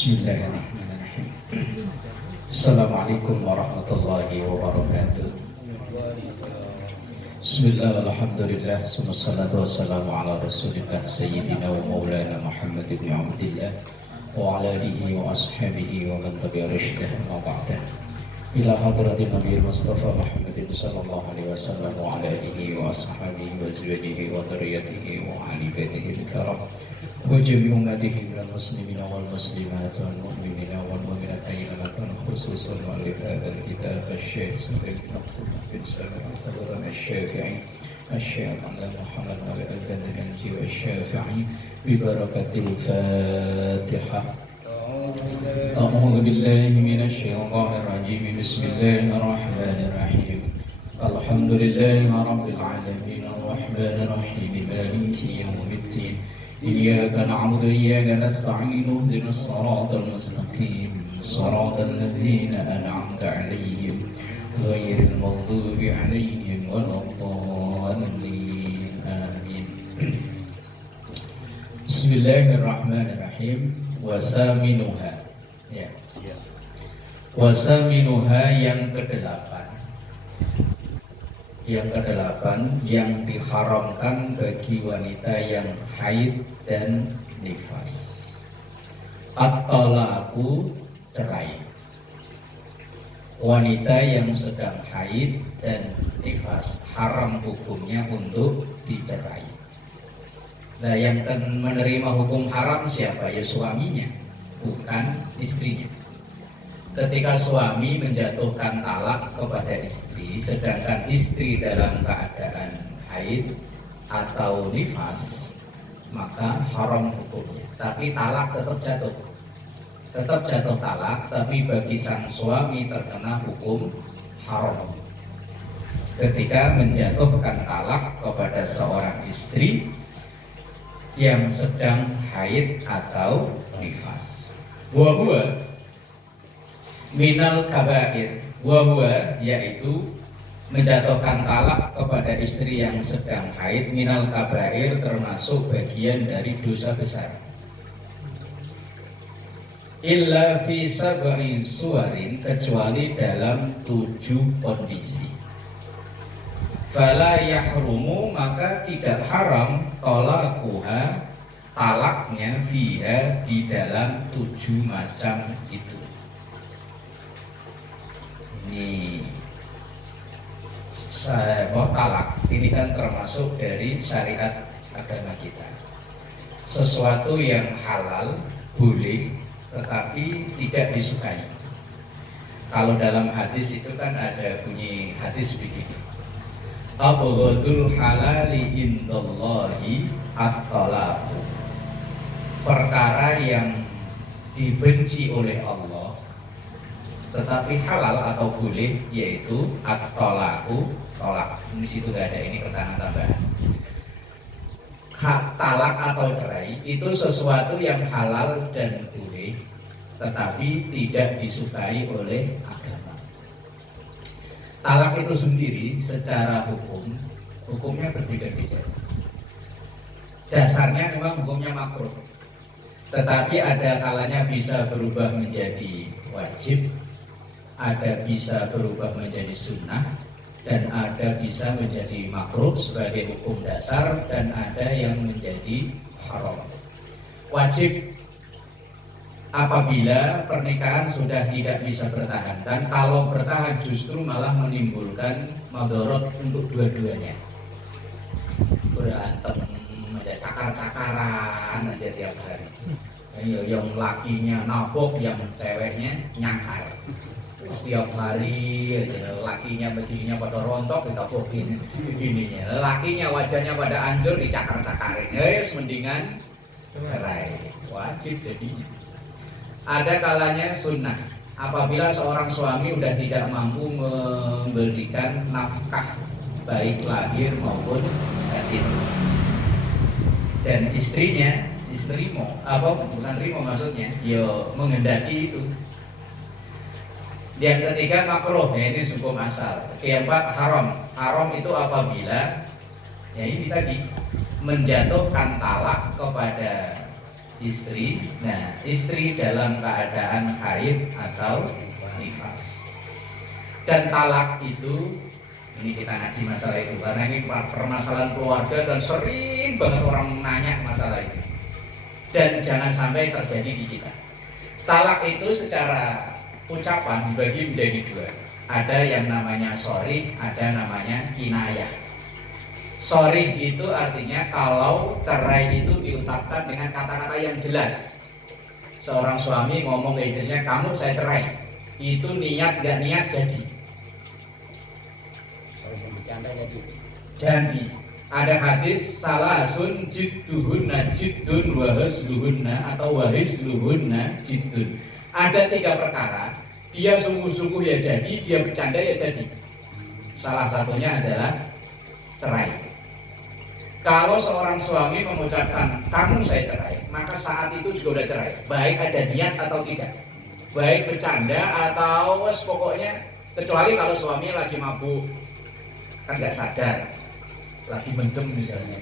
Bismillahirrahmanirrahim. Assalamualaikum warahmatullahi wabarakatuh. Bismillah, alhamdulillah, wassalatu wassalamu ala rasulillah sayyidina wa maulana Muhammad ibn Abdillah wa ala alihi wa ashabihi wa man tabi'a rusydah wa ba'dah. Ila hadratin Nabi Mustafa Muhammad sallallahu alaihi wasallam wa ala alihi wa ashabihi wa azwajihi wa dhurriyyatihi wa ahli baitihi al-kiram wa jami'i ummatihi minal muslimina wal muslimat wal mu'minina wal mu'minat ayyama kanu khususan wa li hadzal kitab asy-syaikh Sabil bin Salam al-Fadlan asy-Syafi'i asy-Syaikh Muhammad al-Badri asy-Syafi'i bi barakatil Fatihah. A'udzu billahi minasy syaithanir rajim. Bismillahirrahmanirrahim. Alhamdulillahi rabbil alamin arrahmanir rahim maliki yaumiddin. Iyyaka na'budu wa iyyaka nasta'in ihdinas siratal mustaqim siratal ladzina an'amta 'alaihim ghairil maghdubi 'alaihim waladdallin. Amin. Bismillahirrahmanirrahim. Wasaminuha, ya. Wasaminuha yang kedelapan. Yang kedelapan yang diharamkan bagi wanita yang haid dan nifas. At-talaqu, cerai. Wanita yang sedang haid dan nifas haram hukumnya untuk dicerai. Nah, yang menerima hukum haram siapa? Ya suaminya, bukan istrinya. Ketika suami menjatuhkan talak kepada istri, sedangkan istri dalam keadaan haid atau nifas, maka haram hukumnya. Tapi talak tetap jatuh talak, tapi bagi sang suami terkena hukum haram ketika menjatuhkan talak kepada seorang istri yang sedang haid atau nifas. Wa huwa minal kabair. Wa huwa yaitu menjatuhkan talak kepada istri yang sedang haid minal kabair, termasuk bagian dari dosa besar. Illa fi sab'in suwarin, kecuali dalam 7 kondisi. Fala yahrumu, maka tidak haram talaquha, talaknya fiha, di dalam 7 macam itu. Ini talak ini kan termasuk dari syariat agama kita. Sesuatu yang halal boleh, tetapi tidak disukai. Kalau dalam hadis itu kan ada bunyi hadis begini: Abghadul halali indallahi at-talaqu. Perkara yang dibenci oleh Allah tetapi halal atau boleh, yaitu at-talaqu, tolak. Di situ gak ada, ini keterangan tambahan. Hak talak atau cerai itu sesuatu yang halal dan boleh, tetapi tidak disukai oleh agama. Talak itu sendiri secara hukumnya berbeda-beda. Dasarnya memang hukumnya makruh, tetapi ada kalanya bisa berubah menjadi wajib, ada bisa berubah menjadi sunnah, dan ada bisa menjadi makruh sebagai hukum dasar, dan ada yang menjadi haram. Wajib apabila pernikahan sudah tidak bisa bertahan, dan kalau bertahan justru malah menimbulkan madorot untuk dua-duanya. Berantem, ada cakar-cakaran aja tiap hari. Yang lakinya nabok, yang ceweknya nyakar. Tiap hari lakinya begininya pada rontok, ditabokin begininya. Lakinya wajahnya pada hancur, dicakar-cakarin. Mendingan cerai. Wajib jadinya. Ada kalanya sunnah, apabila seorang suami sudah tidak mampu memberikan nafkah baik lahir maupun batin, dan istrinya, bukan rimo maksudnya, menghendaki itu. Yang ketiga makruh, ya ini hukum asal. Yang keempat haram. Haram itu apabila, ya ini tadi, menjatuhkan talak kepada istri. Nah, istri dalam keadaan haid atau nifas. Dan talak itu, ini kita ngaji masalah itu karena ini permasalahan keluarga dan sering banget orang nanya masalah itu. Dan jangan sampai terjadi di kita. Talak itu secara ucapan dibagi menjadi dua. Ada yang namanya sorry, ada namanya kinayah. Sorry itu artinya kalau cerai itu diucapkan dengan kata-kata yang jelas. Seorang suami ngomong ke istrinya, kamu saya cerai. Itu niat gak niat jadi. Jadi ada hadis salasun jidduhunna jiddun wahusluhunna atau wahisluhunna jiddun. Ada 3 perkara, dia sungguh-sungguh ya jadi, dia bercanda ya jadi. Salah satunya adalah cerai. Kalau seorang suami mengucapkan kamu saya cerai, maka saat itu juga udah cerai. Baik ada niat atau tidak, baik bercanda atau pokoknya, kecuali kalau suami lagi mabuk, kan nggak sadar, lagi mendem misalnya,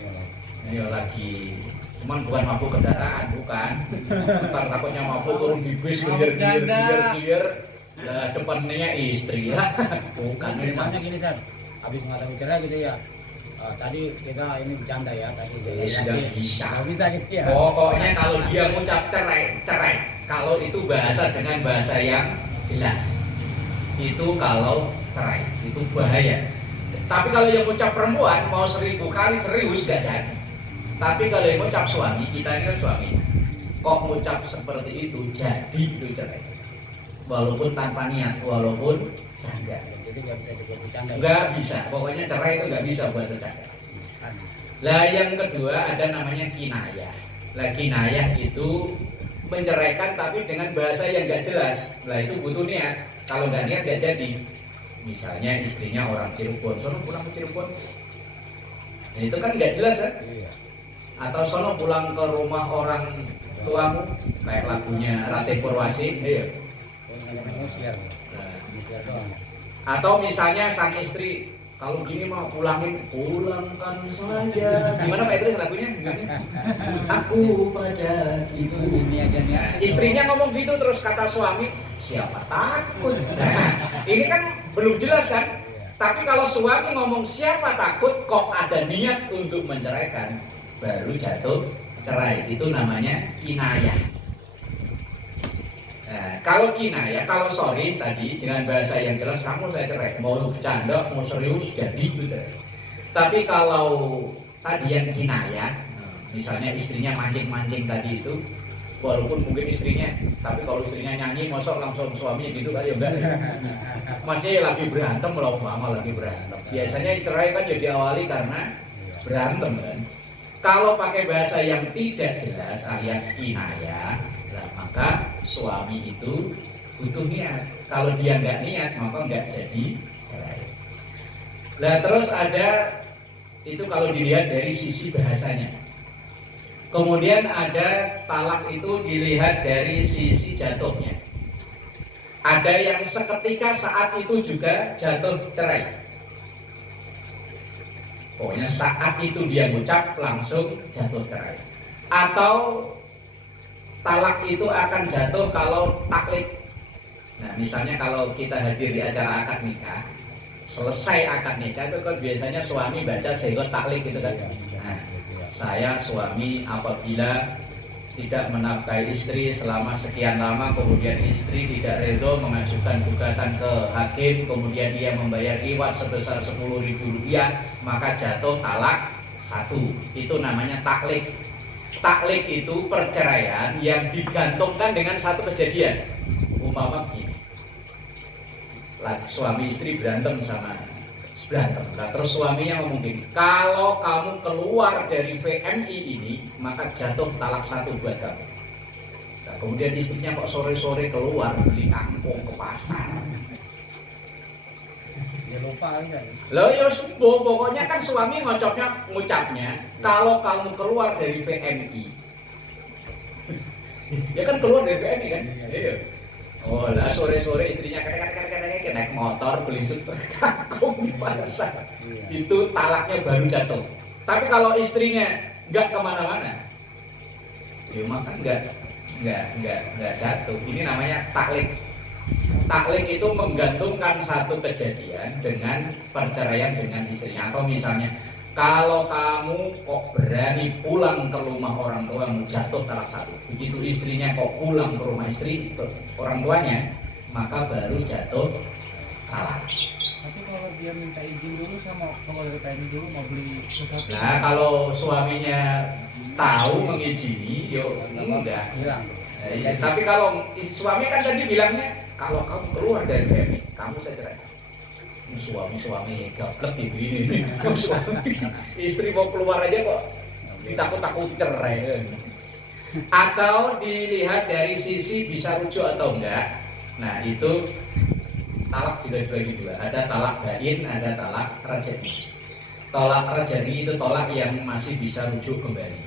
ya lagi, cuman bukan mabuk kendaraan, bukan. Ntar takutnya mabuk turun di bis, clear, depannya istri lah, bukan. Misalnya gini San, habis mengatakan cerai gitu ya. Tadi kita ini bercanda ya, tadi sudah bisa gitu ya. Pokoknya kalau dia mengucap cerai, kalau itu bahasa dengan bahasa yang jelas, itu kalau cerai itu bahaya. Tapi kalau yang mengucap perempuan mau 1000 kali serius gak jadi. Tapi kalau yang mengucap suami, kita ini kan suami, kok mengucap seperti itu jadi itu cerai. Walaupun tanpa niat, walaupun canda. Jadi nggak bisa dibuat bercanda. Nggak bisa, pokoknya cerai itu nggak bisa buat bercanda. Lah yang kedua ada namanya kinayah. Lah kinayah itu menceraikan tapi dengan bahasa yang nggak jelas. Lah itu butuh niat. Kalau nggak niat nggak jadi. Misalnya istrinya orang Cirebon, sono pulang ke Cirebon. Nah, itu kan nggak jelas kan? Iya. Atau sono pulang ke rumah orang tuamu, kayak lagunya Rate Purwasi. Iya. Atau misalnya sang istri, kalau gini mau pulangkan saja. Gimana Pak Idris lagunya? Aku pada ibu. Istrinya ngomong gitu terus kata suami, siapa takut? Nah, ini kan belum jelas kan? Tapi kalau suami ngomong siapa takut, kok ada niat untuk menceraikan, baru jatuh cerai. Itu namanya kinayah. Nah, kalau kinayah, kalau sorry tadi dengan bahasa yang jelas, kamu saya cerai, mau bercanda, mau serius, jadi itu cerai. Tapi kalau tadi yang kinayah, misalnya istrinya mancing-mancing tadi itu, walaupun mungkin istrinya, tapi kalau istrinya nyanyi, mosok langsung suaminya gitu kan ya enggak. Masih lagi berantem, lama lagi berantem. Biasanya cerai kan jadi awali karena berantem kan. Kalau pakai bahasa yang tidak jelas alias kinayah, maka suami itu butuh niat. Kalau dia nggak niat, maka nggak jadi cerai. Nah terus ada itu kalau dilihat dari sisi bahasanya. Kemudian ada talak itu dilihat dari sisi jatuhnya. Ada yang seketika saat itu juga jatuh cerai. Pokoknya saat itu dia mengucap langsung jatuh cerai. Atau talak itu akan jatuh kalau taklid. Nah misalnya kalau kita hadir di acara akad nikah, selesai akad nikah itu kan biasanya suami baca sehingga taklid gitu kan. Nah, saya suami apabila tidak menafkahi istri selama sekian lama, kemudian istri tidak ridho mengajukan gugatan ke hakim, kemudian dia membayar iwat sebesar Rp10.000, maka jatuh talak 1. Itu namanya taklid. Taklid itu perceraian yang digantungkan dengan satu kejadian. Umpama begini, suami istri berantem. Nah, terus suaminya ngomong gini, kalau kamu keluar dari VMI ini, maka jatuh talak 1 buat kamu. Nah, kemudian istrinya kok sore-sore keluar beli kangkung ke pasar. Ya lupa kan. Loh ya sembuh, pokoknya kan suami ngucapnya kalau kamu keluar dari VMI. Ya kan keluar dari VMI kan? Iya. Oh lah sore-sore istrinya kadang-kadang naik motor beli super kangkung di pasar. Itu talaknya baru jatuh. Tapi kalau istrinya nggak kemana-mana, Cuma kan nggak jatuh. Ini namanya taklik. Taklik itu menggantungkan satu kejadian dengan perceraian dengan istrinya. Atau misalnya, kalau kamu kok berani pulang ke rumah orang tuamu, jatuh talak satu. Begitu istrinya kok pulang ke rumah istri orang tuanya, maka baru jatuh talak. Tapi kalau dia minta izin dulu sama keluarga tadi dulu mau beli sesuatu. Nah, kalau suaminya tahu mengizini, yuk enggak. Hilang. Tapi kalau suami kan tadi bilangnya, kalau kamu keluar dari PMI, kamu saya cerai. Suami gablek ini. Suami istri mau keluar aja kok takut cerai. Atau dilihat dari sisi bisa rujuk atau enggak. Nah, itu talak juga dibagi dua. Ada talak bain, ada talak rajani. Talak rajani itu tolak yang masih bisa rujuk kembali.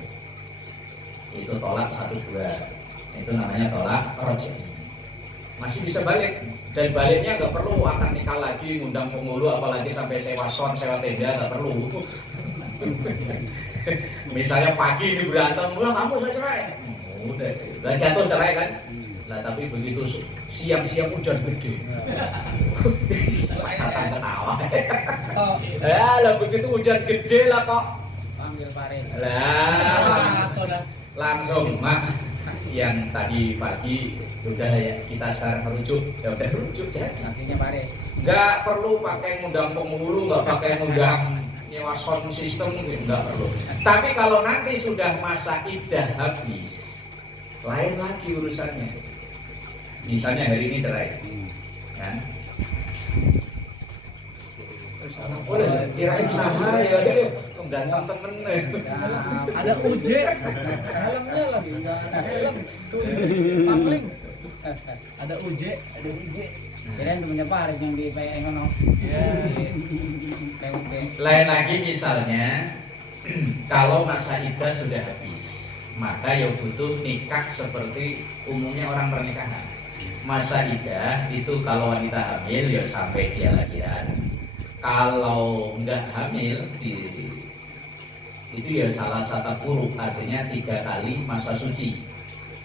Itu tolak 1, 2. Itu namanya tolak rajani. Masih bisa balik, dan baliknya nggak perlu akan nikah lagi, ngundang penghulu, apalagi sampai sewa son, sewa tenda, nggak perlu. Misalnya pagi ini berantem, kamu saya cerai, udah jatuh cerai kan. Lah tapi begitu siang-siang hujan gede, setan ketawa. Lah begitu hujan gede lah kok Panggil Paris. lah langsung mak yang tadi pagi udah ya kita sekarang merujuk, ya udah merujuk ya. Nantinya Paris. Nggak perlu pakai ngundang penghulu, nggak pakai ngundang nyewa sound system, nggak perlu. Tapi kalau nanti sudah masa iddah habis, lain lagi urusannya. Misalnya hari ini cerai, kan? Udah kirain saha ya, ganteng temen. Ada UJ. Helmnya lagi, nggak ada helm. Pangling. Ada UJ. Kirain temennya Paris yang di PN kono. Lain lagi misalnya, kalau masa iddah sudah habis, maka ya butuh nikah seperti umumnya orang pernikahan. Masa iddah itu kalau wanita hamil ya sampai dia lahiran. Kalau enggak hamil itu ya salah satu kuruk, artinya 3 kali masa suci.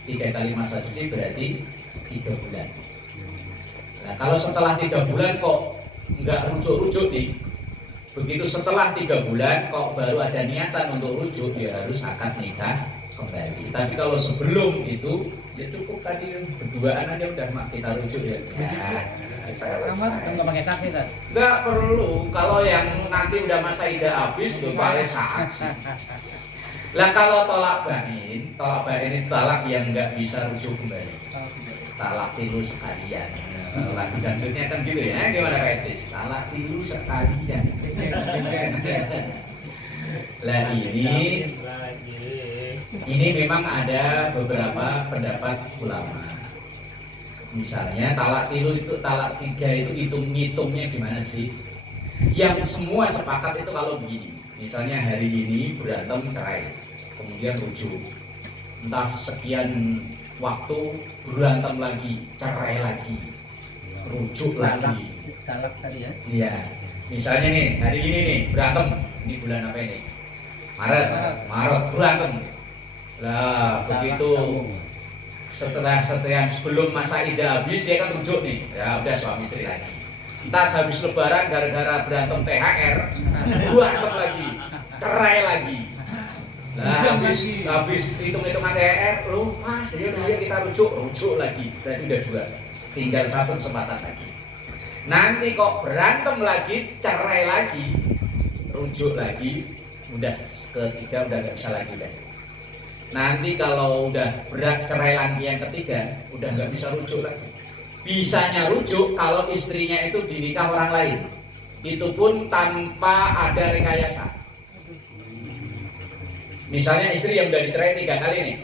3 kali masa suci berarti 3 bulan. Nah, kalau setelah 3 bulan kok enggak rujuk-rujuk nih, begitu setelah 3 bulan kok baru ada niatan untuk rujuk, ya harus akad nikah kembali. Tapi kalau sebelum itu ya cukup tadi berduaan aja udah mak kita rujuk ya. Amat nggak pakai saksi kan? Nggak perlu. Kalau yang nanti udah masa iddah habis itu pakai saksi. Lah kalau tolak bain itu talak yang nggak bisa rujuk kembali. Talak tilu sekalian. Kalau lagi dangdutnya kan gitu ya. Gimana Kak Etis? Talak tilu sekalian. Lah ini memang ada beberapa pendapat ulama. Misalnya talak tilu itu, talak 3 itu ngitungnya gimana sih? Yang semua sepakat itu kalau begini. Misalnya hari ini berantem cerai, kemudian rujuk. Entah sekian waktu berantem lagi, cerai lagi, rujuk lagi. Talak tadi ya. Iya. Misalnya nih, hari ini nih berantem. Ini bulan apa ini? Maret berantem. Lah begitu setelah sebelum masa iddah habis dia kan rujuk nih, ya udah suami istri lagi. Entas habis lebaran gara-gara berantem THR, berantem lagi, cerai lagi. Nah habis hitung-hitungan THR, lupa sih udah ayo kita rujuk lagi, berarti udah 2, tinggal 1 kesempatan lagi. Nanti kok berantem lagi, cerai lagi, rujuk lagi, udah ketiga udah nggak bisa lagi udah. Nanti kalau udah berat cerai lagi yang ketiga, udah nggak bisa rujuk lagi. Bisanya rujuk kalau istrinya itu dinikah orang lain, itu pun tanpa ada rekayasa. Misalnya istri yang udah dicerai 3 kali nih,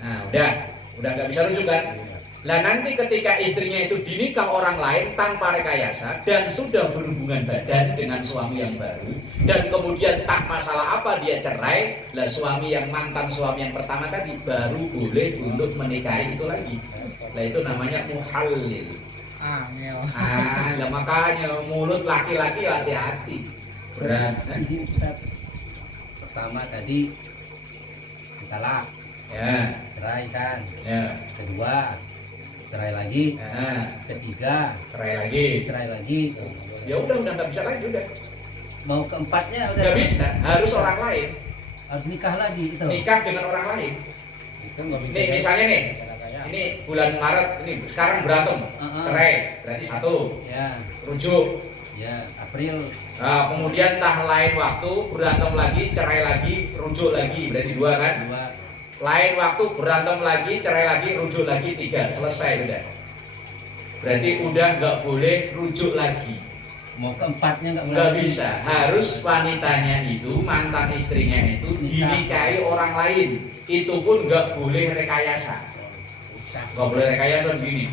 nah udah nggak bisa rujuk kan? Lah nanti ketika istrinya itu dinikah orang lain tanpa rekayasa dan sudah berhubungan badan dengan suami yang baru dan kemudian tak masalah apa dia cerai, lah suami yang mantan suami yang pertama tadi baru boleh untuk menikahi itu lagi. Lah itu namanya muhallil. Lah makanya mulut laki-laki hati-hati. Berat. Pertama tadi talak. Ya. cerai kan. Ya. Kedua, cerai lagi. Nah, Ketiga, cerai lagi. cerai lagi. Ya udah nggak bisa lagi udah. Mau keempatnya udah Nggak bisa, harus orang lain. harus nikah lagi itu. Nikah dengan orang lain. Itu nggak bisa. Nih misalnya nih, ini bulan Maret, ini sekarang berantem, cerai, berarti 1, Ya, rujuk. ya April. Nah, kemudian entah lain waktu berantem lagi, cerai lagi, rujuk lagi, berarti 2 kan? Dua. Lain waktu berantem lagi, cerai lagi, rujuk lagi, 3, selesai udah. Berarti udah nggak boleh rujuk lagi. Mau keempatnya nggak boleh. Nggak bisa, harus wanitanya itu, mantan istrinya itu dinikahi orang lain. Itu pun nggak boleh rekayasa. Nggak boleh rekayasa begini.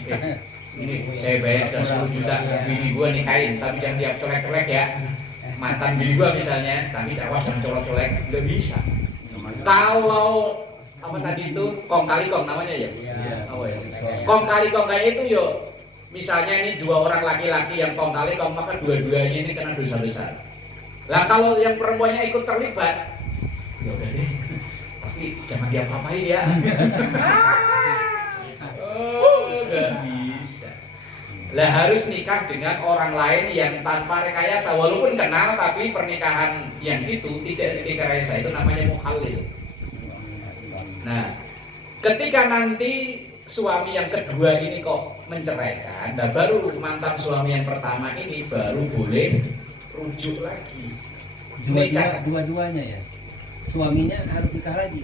Ini saya bayar ke 10 juta, bini gua nikahin, tapi jangan dia colek-colek ya. Mantan bini gua misalnya, tapi awas jangan colek-colek, nggak bisa. Kalau apa tadi itu kong kali kong namanya ya? Oh, ya. Kong kali kong kayak itu yo. Misalnya ini 2 orang laki-laki yang kong kali kong, maka dua-duanya ini kena dosa besar. Lah kalau yang perempuannya ikut terlibat, ya udah deh. Tapi jangan diapa-apain ya. Oh, nggak bisa. Lah harus nikah dengan orang lain yang tanpa rekayasa, walaupun kenal tapi pernikahan yang itu tidak direkayasa, itu namanya muhalil. Nah, ketika nanti suami yang kedua ini kok menceraikan, nah baru mantan suami yang pertama ini baru boleh rujuk lagi. Dua-duanya ya. Suaminya harus nikah lagi.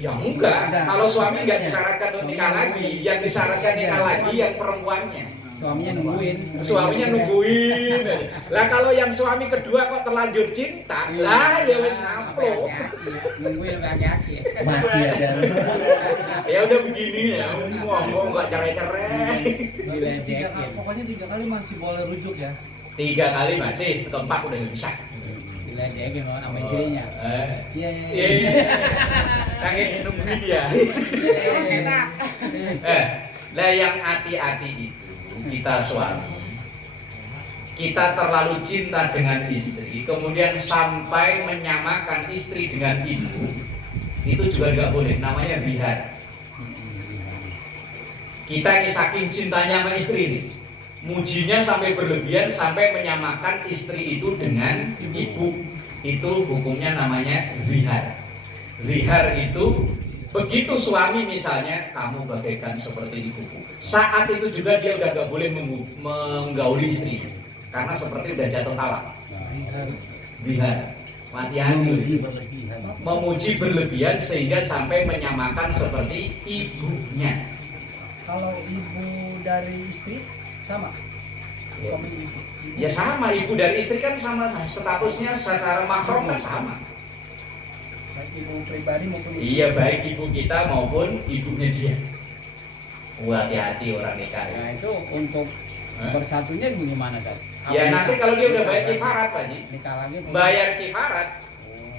Ya enggak, kalau suami nggak disyaratkan untuk nikah lagi, yang disyaratkan nikah lagi yang perempuannya. Suaminya nungguin. Suaminya nungguin. Lah kalau yang suami kedua kok terlanjur cinta, lah ya wis namplo. Nungguin laki-laki. Mati ada. Ya udah begini ya, ngomong nggak cerai-cerai. Pokoknya 3 kali masih boleh rujuk ya. 3 kali masih, keempat udah nggak bisa. Diledekin sama istrinya. Iya. Kangen nungguin dia. Lah yang hati-hati itu kita suami, kita terlalu cinta dengan istri, kemudian sampai menyamakan istri dengan ibu, itu juga nggak boleh. Namanya bihar. Kita ini saking cintanya sama istri ini, mujinya sampai berlebihan sampai menyamakan istri itu dengan ibu, itu hukumnya namanya zihar. Zihar itu begitu suami misalnya, kamu bagaikan seperti ibuku, saat itu juga dia udah gak boleh menggauli istri karena seperti udah jatuh talak. Zihar, memuji berlebihan sehingga sampai menyamakan seperti ibunya. Kalau ibu dari istri sama. Ya. Ya sama, ibu dari istri kan sama, statusnya secara mahram kan sama. Baik ibu pribadi maupun ibu. Iya, baik ibu kita maupun ibunya dia. Hati-hati orang nikah. Nah itu untuk bersatunya gimana Dad? Ya nanti kalau dia udah bayar kifarat Pak Ji, nikah lagi. bayar kifarat.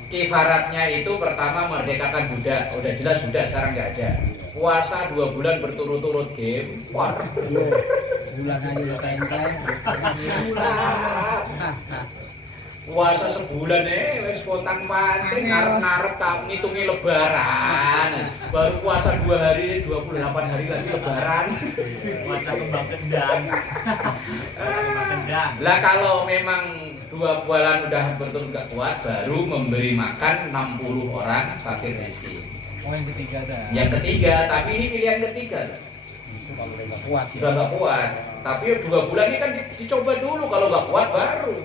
Kifaratnya itu pertama merdekakan budak, udah jelas budak sekarang nggak ada. Puasa 2 bulan berturut-turut game. Wah. Bulan aja udah selesai. Puasa sebulan wis spontan panting ngarep-ngarep tak ngitungi lebaran. Baru puasa 2 hari, 28 hari lagi lebaran. Puasa kembang kendang. Lah kalau memang 2 bulan udah betul gak kuat, baru memberi makan 60 orang fakir miskin. Oh yang ketiga dah. Yang ketiga, tapi ini pilihan ketiga. Itu kalau udah nggak kuat. Sudah gak kuat. Tapi 2 bulan ini kan dicoba dulu, kalau gak kuat baru.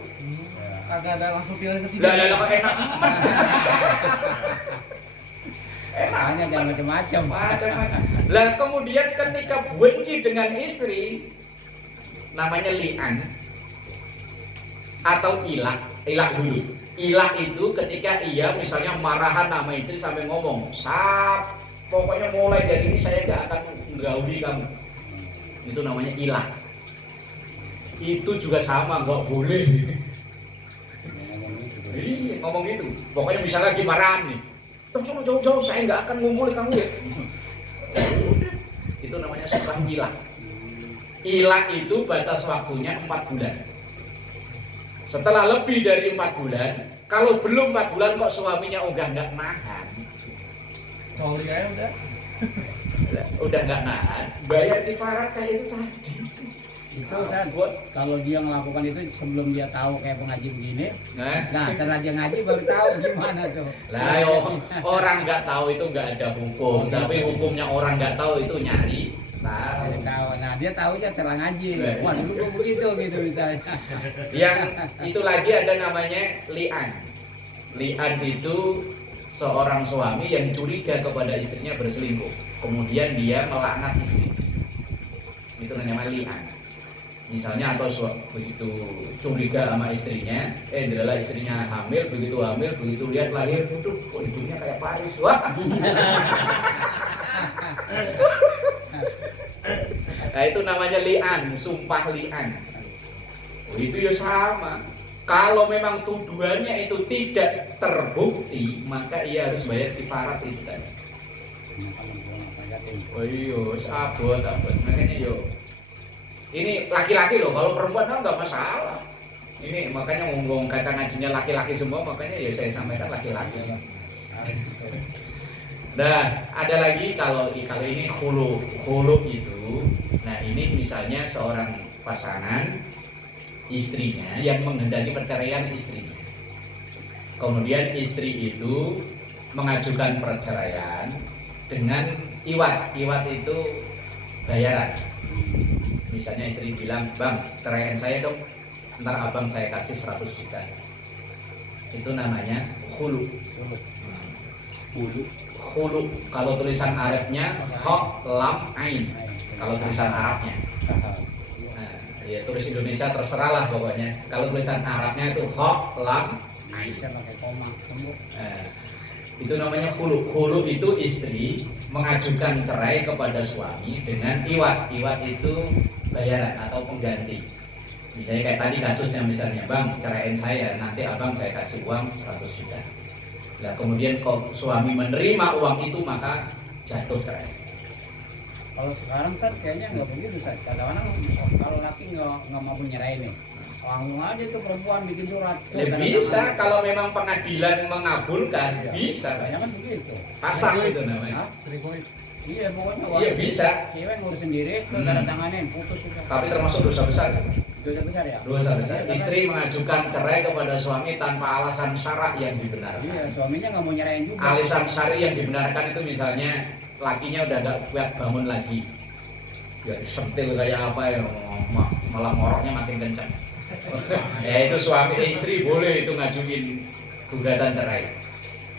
Agak ada langsung pilihan ketiga. Lah enak. Hanya jangan macam-macam. Macam-macam. Lah kemudian ketika benci dengan istri, namanya li'an atau ilah dulu. Ilah itu ketika ia misalnya marahan nama istri sampai ngomong, pokoknya mulai dari ini saya nggak akan menggauli kamu. Itu namanya ilah. Itu juga sama, nggak boleh. Iya, ngomong gitu. Pokoknya misalnya lagi marahan nih, jauh-jauh, saya nggak akan ngumpulin kamu ya. Itu namanya sebuah ilah. Ilah itu batas waktunya 4 bulan. Setelah lebih dari 4 bulan, kalau belum 4 bulan kok suaminya udah nggak nahan, Kalau dia udah. udah nggak nahan, bayar kifarat kayak itu tadi. Itu Ustaz, kalau dia melakukan itu sebelum dia tahu kayak pengaji begini, nah setelah dia ngaji baru tahu gimana tuh. Lah orang nggak tahu itu nggak ada hukum, tapi hukumnya orang nggak tahu itu nyari tahu. Nah dia tahunya setelah ngaji. Wah dulu kok begitu gitu misalnya. Yang itu lagi ada namanya li'an. Li'an itu seorang suami yang curiga kepada istrinya berselingkuh, kemudian dia melaknat istri. Itu namanya li'an. Misalnya atau begitu curiga sama istrinya, adalah istrinya hamil, begitu lihat lahir, kok hidungnya kayak Paris, wah. Nah itu namanya li'an, sumpah li'an. Itu ya sama. Kalau memang tuduhannya itu tidak terbukti, maka ia harus bayar kifarat itu tadi. Oh iya, abot. Makanya yo. Ini laki-laki loh, kalau perempuan kan nggak masalah. Ini makanya ngomong kata ngajinya laki-laki semua, makanya ya saya sampaikan laki-laki. Nah, ada lagi kalau ini hulu itu. Nah, ini misalnya seorang pasangan istrinya yang menghendaki perceraian istrinya. Kemudian istri itu mengajukan perceraian dengan iwat. Iwat itu bayaran. Misalnya istri bilang, "Bang, ceraiin saya dong. Ntar abang saya kasih 100 juta." Itu namanya hulu. Hulu. Kalau tulisan Arabnya kha lam ain. Kalau tulisan Arabnya. Nah, ya tulis Indonesia terserah lah pokoknya. Kalau tulisan Arabnya itu kha lam ain. Pakai koma. Itu namanya hulu. Hulu itu istri mengajukan cerai kepada suami dengan iwat. Iwat itu bayaran atau pengganti. Misalnya kayak tadi kasusnya misalnya, "Bang, ceraiin saya, nanti abang saya kasih uang 100 juta." Nah, kemudian kalau suami menerima uang itu maka jatuh cerai. Kalau sekarang Ustaz kayaknya nggak begitu Ustaz. Kadang-kadang kalau laki nggak mau nyerahin nih, langsung aja tuh perempuan bikin surat. Bisa kalau memang pengadilan mengabulkan, bisa. Banyak kan begitu. Pasang itu namanya. Iya pokoknya. Iya bisa. Cewek ngurus sendiri, terus tanda tanganin, putus sudah. Tapi termasuk dosa besar. Dosa besar ya. Dosa besar. Istri mengajukan cerai kepada suami tanpa alasan syara yang dibenarkan. Iya, suaminya nggak mau nyerahin juga. Alasan syari yang dibenarkan itu misalnya lakinya udah gak kuat bangun lagi, ya sentil kayak apa ya, malah ngoroknya makin kencang. Ya itu istri boleh itu ngajuin gugatan cerai.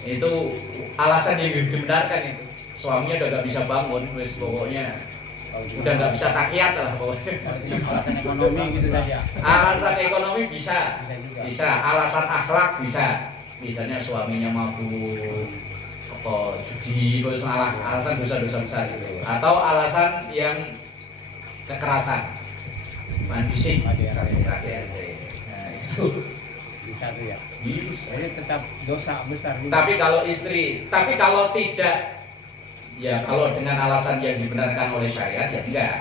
Itu alasan yang dibenarkan itu. Suaminya udah gak bisa bangun, wes pokoknya udah gak bisa takiat lah pokoknya. Alasan ekonomi gitu saja. Alasan ekonomi bisa juga. Bisa. Alasan akhlak bisa. Misalnya suaminya mabuk atau judi, alasan dosa-dosa besar gitu. Atau alasan yang kekerasan, mandisik, nah itu bisa tuh ya. bisa. Jadi tetap dosa besar juga. Tapi kalau tidak, ya kalau dengan alasan yang dibenarkan oleh syariat ya enggak.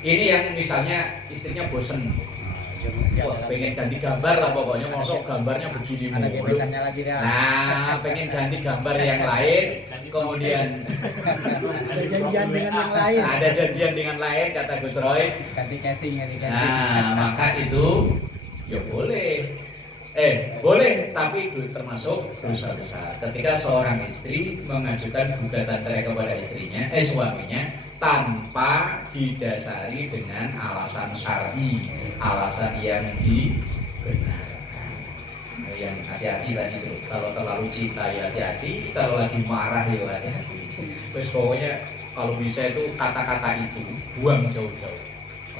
Ini yang misalnya istrinya bosen, wah pengen ganti gambar lah pokoknya, masuk gambarnya begini mulu. Nah, pengen ganti gambar yang lain, kemudian ada janjian dengan yang lain. Ada janjian dengan lain kata Gus Roy. Ganti casing. Nah, maka itu ya boleh. Boleh, tapi termasuk dosa besar. Ketika seorang istri mengajukan gugatan cerai kepada suaminya tanpa didasari dengan alasan syar'i, alasan yang dibenarkan. Yang hati-hati tadi itu. Kalau terlalu cinta ya hati-hati, kalau lagi marah ya hati-hati. Terus pokoknya kalau bisa itu kata-kata itu buang jauh-jauh.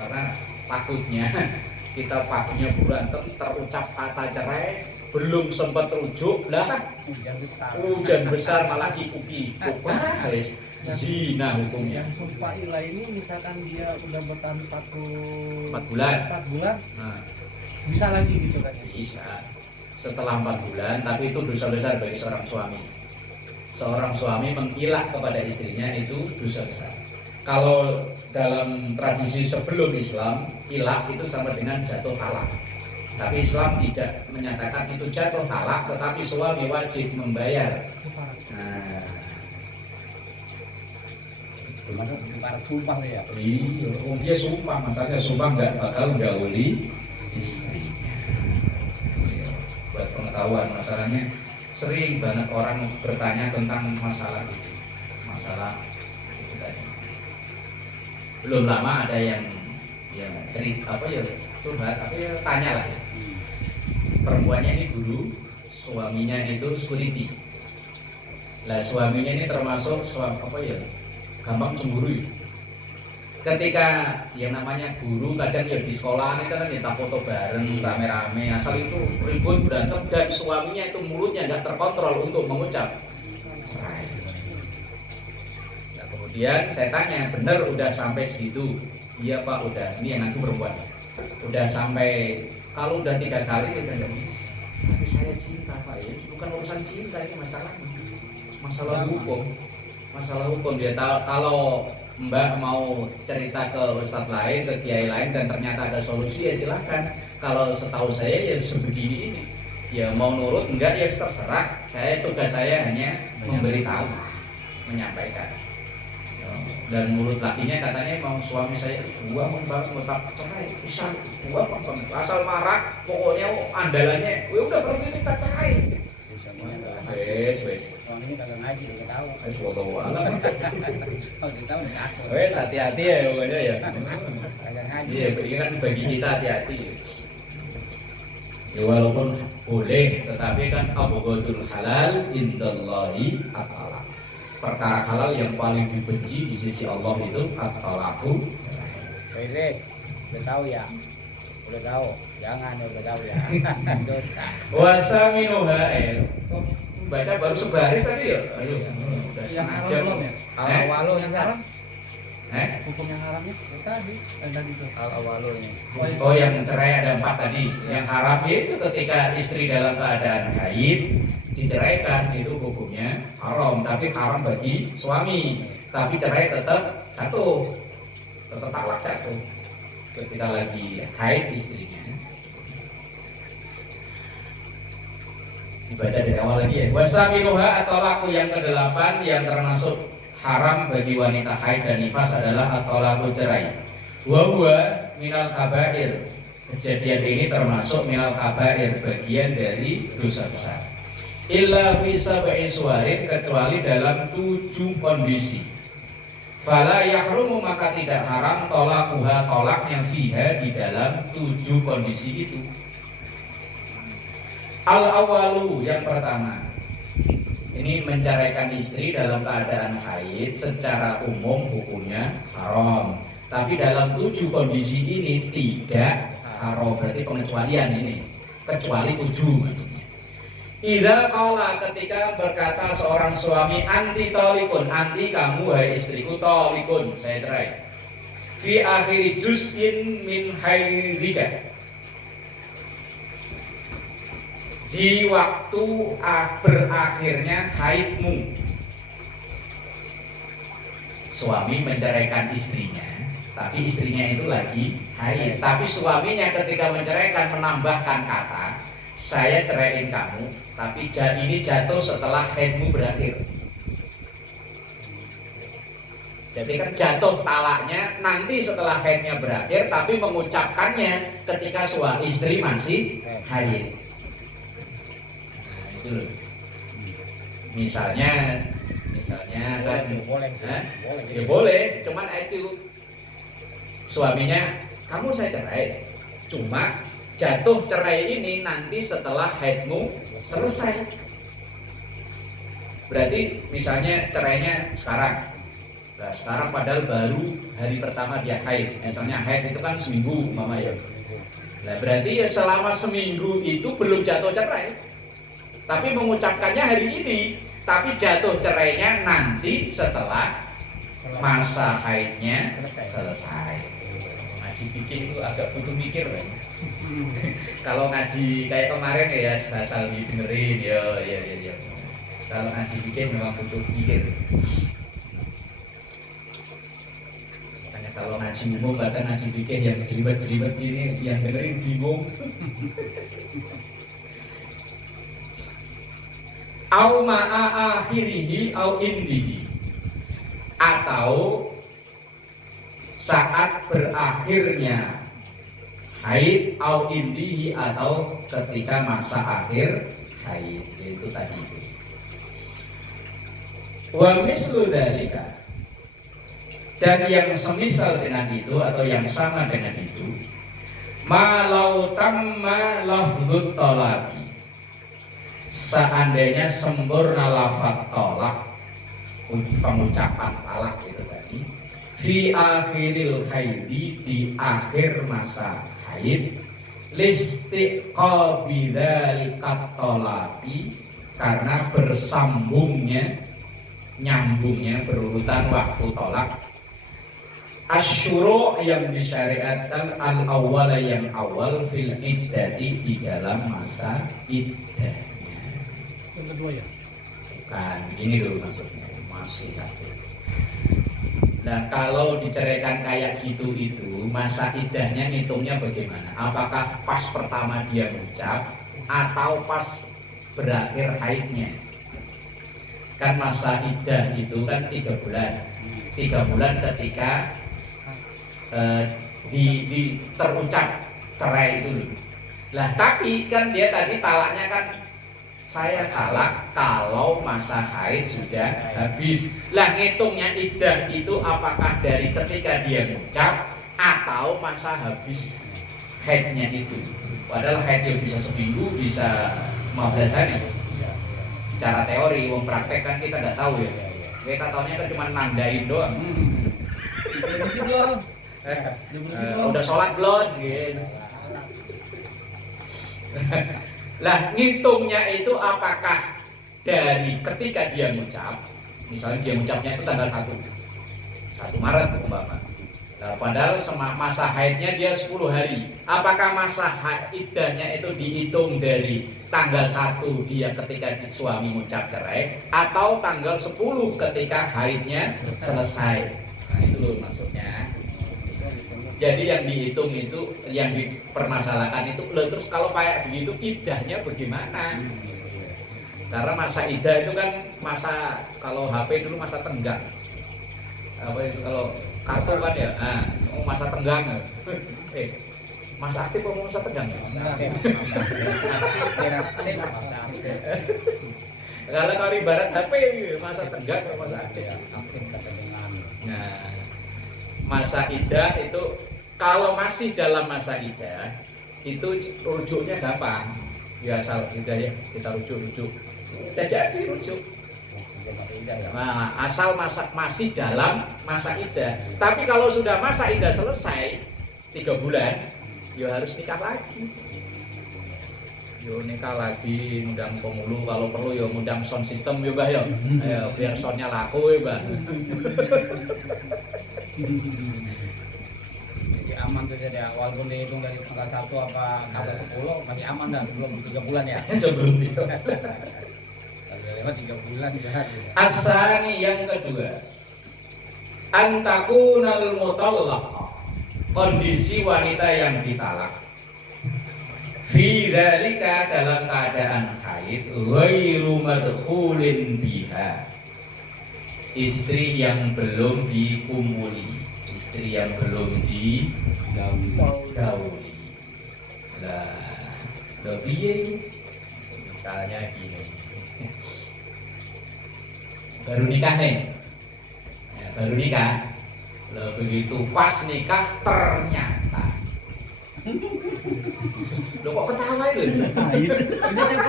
Karena takutnya kita paginya berantem terucap kata cerai, belum sempat rujuk lah hujan besar malah kikuki guys zina hukumnya. Yang sumpah ilah ini misalkan dia udah bertahan 4 bulan. Nah, bisa lagi gitu kan? Bisa setelah 4 bulan, tapi itu dosa besar bagi seorang suami. Seorang suami mengilah kepada istrinya itu dosa besar. Kalau dalam tradisi sebelum Islam, ilah itu sama dengan jatuh talak. Tapi Islam tidak menyatakan itu jatuh talak, tetapi suami wajib membayar. Nah, Termasuk ibarat sumpah tuh ya. Iya, dia sumpah, masalahnya sumpah nggak bakal gauli istrinya. Iya. Buat pengetahuan, masalahnya sering banget orang bertanya tentang masalah itu, masalah itu tadi. Belum lama ada yang cerita apa ya, curhat, apa ya, tanya lah. Perempuannya ini guru, suaminya itu security. Lah suaminya ini termasuk suami apa ya, gampang cemburu ya. Ketika yang namanya guru kadang ya di sekolah ini kan kita foto bareng rame-rame, asal itu ribut berantem dan suaminya itu mulutnya nggak terkontrol untuk mengucap cerai. Nah, kemudian saya tanya, bener udah sampai segitu? Iya Pak, udah. Ini yang aku perempuan. Udah sampai, kalau udah 3 kali ya udah nggak bisa. Tapi saya cinta Pak ya, bukan urusan cinta ini masalahnya. Masalah hukum. Masalah hukum dia kalau Mbak mau cerita ke ustadz lain, ke kiai lain dan ternyata ada solusi ya silahkan. Kalau setahu saya ya sebegini ini. Ya mau nurut enggak ya terserah. Tugas saya hanya memberitahu, menyampaikan. Dan mulut lakinya katanya mau suami saya gua mau tak cerai bisa gua asal marah pokoknya andalannya ya udah kalau gitu kita cerai. Wes. Suaminya kagak ngaji, dia tahu. Wallahu a'lam. Kalau dia tahu udah takut. Wes hati-hati ya pokoknya ya. Kagak ngaji. Iya, ini kan bagi kita hati-hati. Ya walaupun boleh, tetapi kan abghadul halal indallahi at-talaq. Perkara halal yang paling dibenci di sisi Allah itu at-talaqu. Beres, udah tahu ya. Udah tahu. Jangan udah tahu ya. Dosa. Wasaminuha baca baru sebaris tadi ya. Ayo. Udah Yang haram sengaja. belum ya? Al-awalu Yang haram? hukum yang haramnya tadi. Tadi itu. Al-awalunya. Oh yang cerai ada 4 tadi. Yang haram itu ketika istri dalam keadaan haid diceraikan itu hukumnya haram, tapi haram bagi suami. Tapi cerai tetap jatuh, tetap talak jatuh ketika lagi haid istrinya. Dibaca dari awal lagi ya. Wasaminuha atau laku yang ke-8 yang termasuk haram bagi wanita haid dan nifas adalah atau laku cerai. Wa minal kabair. Kejadian ini termasuk minal kabair, bagian dari dosa besar. Illa bisa suwarin, kecuali dalam 7 kondisi. Fala yahrumu, maka tidak haram tolakuha, tolak yang fiha di dalam 7 kondisi itu. Al-awalu, yang pertama, ini menceraikan istri dalam keadaan haid secara umum hukumnya haram. Tapi dalam 7 kondisi ini tidak haram, berarti pengecualian ini. Kecuali 7 maksudnya. Idza qala, ketika berkata seorang suami, anti tolikun, anti kamu hai istriku, tolikun, saya cerai. Fi akhiri juz'in min haidika, di waktu berakhirnya haidmu. Suami menceraikan istrinya, tapi istrinya itu lagi haid. Tapi suaminya ketika menceraikan menambahkan kata, saya ceraiin kamu, tapi ini jatuh setelah haidmu berakhir. Jadi kan jatuh talaknya nanti setelah haidnya berakhir, tapi mengucapkannya ketika suami istri masih haid. Itu loh. Misalnya kan boleh. ya boleh, cuman itu suaminya kamu saya cerai, cuma jatuh cerai ini nanti setelah haidmu selesai. Berarti misalnya cerainya sekarang. Nah, sekarang padahal baru hari pertama dia haid. Misalnya haid itu kan seminggu mama ya. Nah, berarti ya selama seminggu itu belum jatuh cerai. Tapi mengucapkannya hari ini, tapi jatuh cerainya nanti setelah masa haidnya selesai. Ngaji fikih itu agak butuh mikir kan. Kalau ngaji kayak kemarin ya asal didengerin ya. Kalau ngaji fikih memang butuh mikir. Makanya kalau ngaji umum bahkan ngaji fikih yang jelibat-jelibat ini yang dengerin bingung. Au ma'a akhirihi au indihi, atau saat berakhirnya haid au indihi atau ketika masa akhir haid, itu tadi itu. Wa mislu dzalika, dan yang semisal dengan itu atau yang sama dengan itu, malau tamma lafdzut talaqi, seandainya sempurna lafaz talak, pengucapan talak itu tadi, fi akhiril haidi, di akhir masa haid, listiqabi dzalikat talaqi, karena bersambungnya, nyambungnya, berurutan waktu tolak, asyuru' yang disyariatkan al-awwal yang awal fil iddati, di dalam masa iddah. Yang kedua ya. Bukan, ini dulu maksudnya, masih satu. Nah, kalau diceraikan kayak gitu itu masa iddahnya ngitungnya bagaimana? Apakah pas pertama dia mengucap atau pas berakhir haidnya? Kan masa iddah itu kan 3 bulan. 3 bulan ketika terucap cerai itu. Lah tapi kan dia tadi talaknya kan, saya talak kalau masa haid sudah habis. Lah ngitungnya iddah itu apakah dari ketika dia mengucap atau masa habis haidnya itu? Padahal haid yang bisa seminggu, bisa 15 hari. Secara teori, wong praktek kan kita nggak tahu ya. Kita taunya kan cuma nandain doang. Bersih belum? Udah sholat belum? Gitu. Lah ngitungnya itu apakah dari ketika dia mengucap, misalnya dia mengucapnya itu tanggal 1 Maret umpama. Nah, padahal masa haidnya dia 10 hari. Apakah masa iddahnya itu dihitung dari tanggal 1 dia ketika suami mengucap cerai, atau tanggal 10 ketika haidnya selesai? Nah itu loh maksudnya. Jadi yang dihitung itu, yang dipermasalahkan itu, terus kalau kayak begitu iddahnya bagaimana? Karena masa iddah itu kan masa, kalau HP dulu masa tenggang. Apa itu kalau kartu kan ya? Nah, masa tenggang. Masa aktif atau masa tenggang ya? Kalau ibarat HP masa tenggang atau masa aktif? Nah, masa iddah itu kalau masih dalam masa iddah itu rujuknya gampang. Ya asal iddah ya, kita rujuk. Sudah jadi rujuk. Nah, asal masih dalam masa iddah. Tapi kalau sudah masa iddah selesai 3 bulan, ya harus nikah lagi. Yo nikah lagi, ngundang pemulu, kalau perlu ya ngundang sound system ya Mbah ya. Ayo biar soundnya laku ya Mbah. Jadi aman tuh jadi walaupun dihitung dari tanggal 1 apa tanggal 10 masih aman dah sebelum 3 bulan ya. Sebelum itu. Kalau lewat 3 bulan sudah. Asani yang kedua, antakunal mutallaqah, kondisi wanita yang ditalak. Fi dzalika, dalam keadaan haid, ghairu madkhulin biha, istri yang belum dikumuli, istri yang belum digauli. Lah, piye? Misalnya gini, baru nikah nih, ya, baru nikah. Lah begitu pas nikah ternyata, lo kok ketawa itu? Ini saya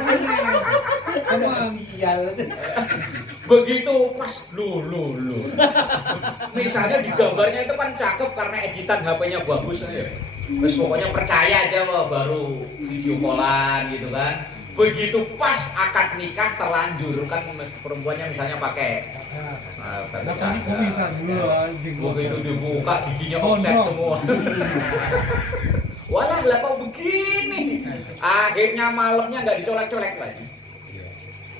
pernah sial. Begitu pas lu. Misalnya di gambarnya itu kan cakep karena editan HP-nya bagus ya. Terus pokoknya percaya aja baru video callan gitu kan. Begitu pas akad nikah terlanjur kan perempuannya misalnya pakai kumisan dulu begitu dibuka giginya offset semua. Walah lah kok begini. Akhirnya malamnya nggak dicolek-colek lagi.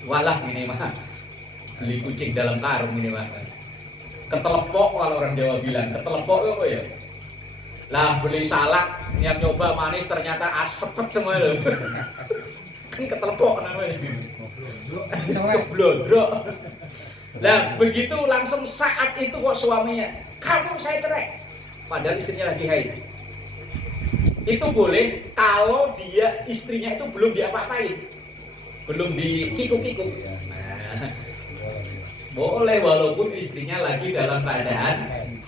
Walah ini mah beli kucing dalam karung ini mah. Ketelepok kalau orang Jawa bilang, ketelepok apa ya? Lah beli salak yang nyoba manis ternyata asepet semua loh. Kan ketelepok namanya. Blodrok. Lah begitu langsung saat itu kok suaminya, kamu saya cerai. padahal istrinya lagi haid. Itu boleh kalau dia istrinya itu belum diapa-apain, belum dikikuk-kikuk. Nah, boleh walaupun istrinya lagi dalam keadaan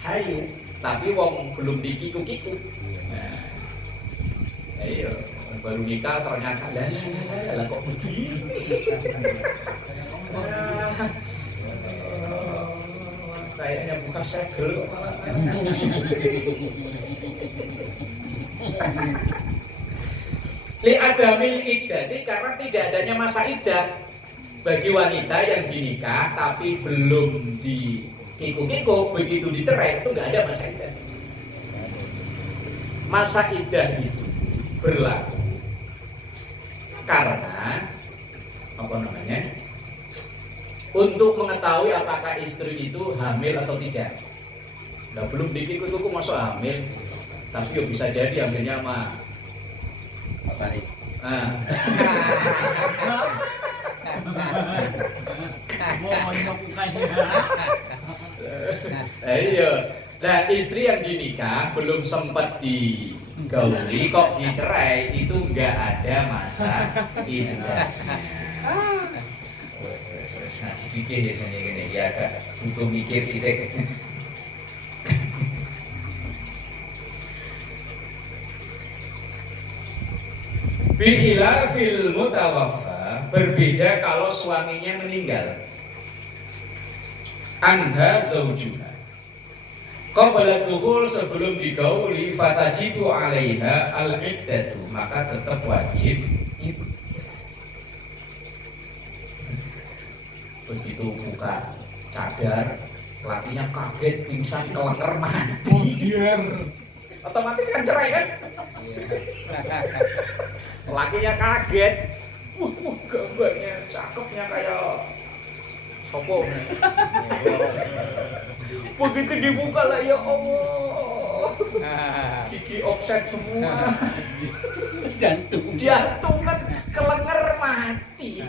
haid, tapi wong belum dikikuk-kikuk. Nah, ayo baru nikah ternyata lah kok begini. Kayaknya bukan segel kok malah. Li'adamil iddati, karena tidak adanya masa iddah bagi wanita yang dinikah tapi belum dikikuk-kikuk, begitu dicerai itu nggak ada masa iddah. Masa iddah itu berlaku karena apa namanya? Untuk mengetahui apakah istri itu hamil atau tidak. Nah, belum dikikuk-kikuk masuk hamil, tapi ya bisa jadi hamilnya mah Apa nih? Mau melakukannya. Iya. Nah, istri yang dinikah belum sempat digauli kok dicerai, itu nggak ada masa iddah. Ngaji pikir ya sendiri ya, agak butuh mikir sih dek. Bihilafil mutawaffa, berbeda kalau suaminya meninggal. Anha zaujuha, qabla dukhul, sebelum digauli, fatajibu alaiha al-iddatu, maka tetap wajib itu. Begitu buka cadar, lakinya kaget, pingsan, kelenger, mati. Otomatis kan cerai kan? Lakinya kaget, gambarnya cakepnya kayak sopo. Begitu dibuka lah, ya Allah, gigi offset semua, jantung kan kelenger, mati.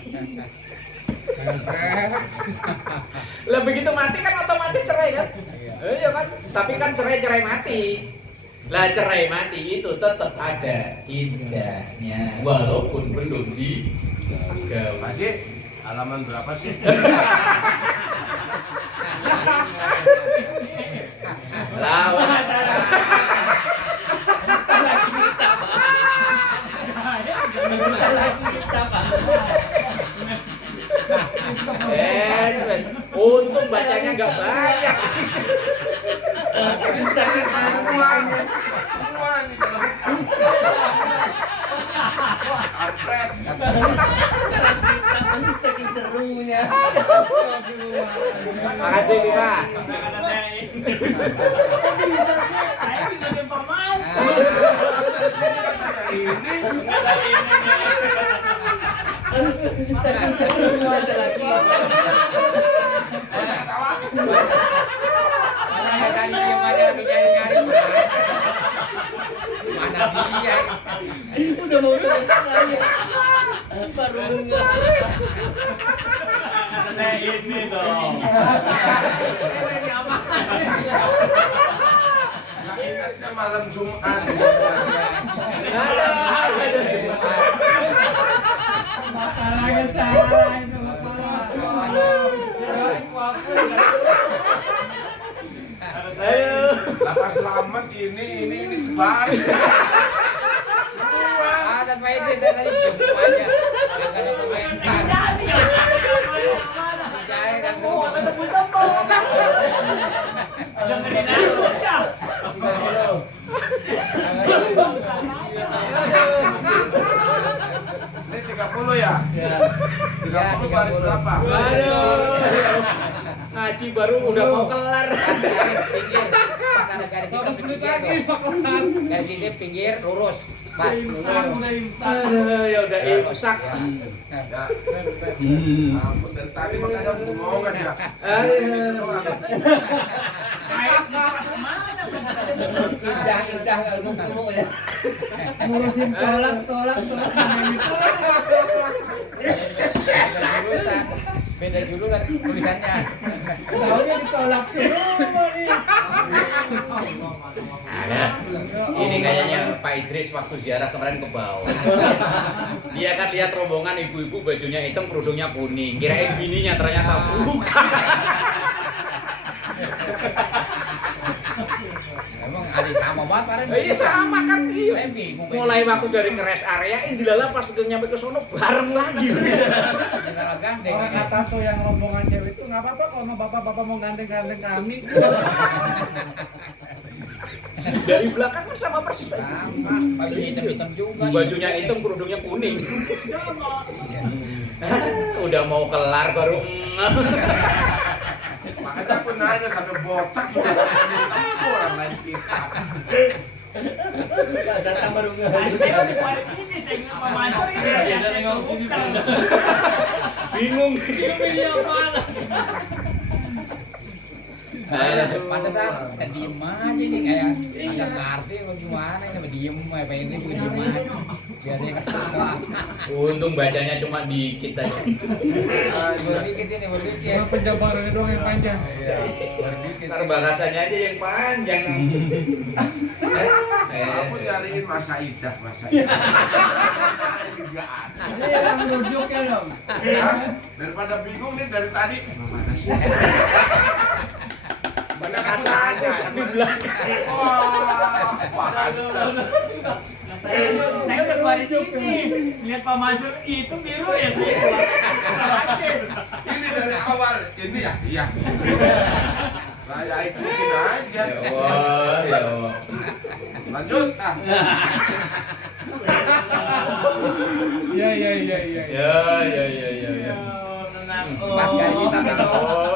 Lah begitu mati kan otomatis cerai kan? Iya kan? Tapi kan cerai mati. Lah cerai mati itu tetap ada iddahnya walaupun belum digauli. Pak Haji, halaman berapa sih? Lawan. Wes. Untung bacanya nggak banyak. Saking serunya. Makasih Bima. Kok bisa sih? Saya juga informasi. Saking serunya aja lagi. Mana tadi dia aja lagi nyari-nyari. Mana dia? Udah mau selesai. Baru enggak. Saya ini dong. Ini apa? Nggak ingatnya malam Jumat. Masalahnya salah itu Ayo. Lapas selamat ini sebalik. Ada faedah dan tadi jemput aja. Enggak ada komentar. Percaya kan gua sebut apa? Dengerin aku ya. Ini 30 ya? 30 baris berapa? Aduh. Ngaji baru udah mau kelar. garis pinggir. Pas ada garis itu pinggir. Garis ini pinggir lurus. Pas lurus. Aduh, ya udah imsak. Ya. Ampun, dari tadi makanya mau kan ya? Indah nunggu ya. Ngurusin tolak. Urusan. Beda judul kan tulisannya. Tahunya ditolak semua nih. Nah, ini kayaknya Pak Idris waktu ziarah kemarin ke bawah. Dia kan lihat rombongan ibu-ibu bajunya hitam, kerudungnya kuning. Kirain bininya ternyata bukan. Emang ada sama banget kemarin. Iya sama kan. Saya bingung. Mulai waktu dari ke rest area, Indilala pas udah nyampe ke sono bareng lagi. Salah gandeng. Orang kata tuh yang rombongan cewek itu nggak apa-apa kalau bapak-bapak mau gandeng-gandeng kami. Dari belakang kan sama persis. Sama, baju hitam-hitam juga. Bajunya hitam, kerudungnya kuning. Udah mau kelar baru Makanya aku nanya sampai botak juga. Itu orang lain kita. Saya tambah dulu. Saya di balik ini, saya ingat Pak Mansur ini. Ya, saya bukan. bingung. Ini apaan? Pantesan kita diem aja nih kayak agak ngerti bagaimana ini diem apa ini juga diem aja biasanya kan Untung bacanya cuma dikit aja. berdikit ini berdikit Cuma penjabarannya doang yang panjang. berdikit Ntar bahasanya aja yang panjang. Aku nyariin masa idah, masa idah. Juga ada. Ini yang rujuknya dong. Hah? Daripada bingung nih dari tadi. Mana sih? Banyak kasar di belakang. Wah, pantas. Saya udah balik ini. Lihat Pak Mansur itu biru ya saya. Ini dari awal. Ini ya? Iya. Saya ikutin aja. Ya Allah, ya Allah. Lanjut. Iya. Ya. Pas garis hitam itu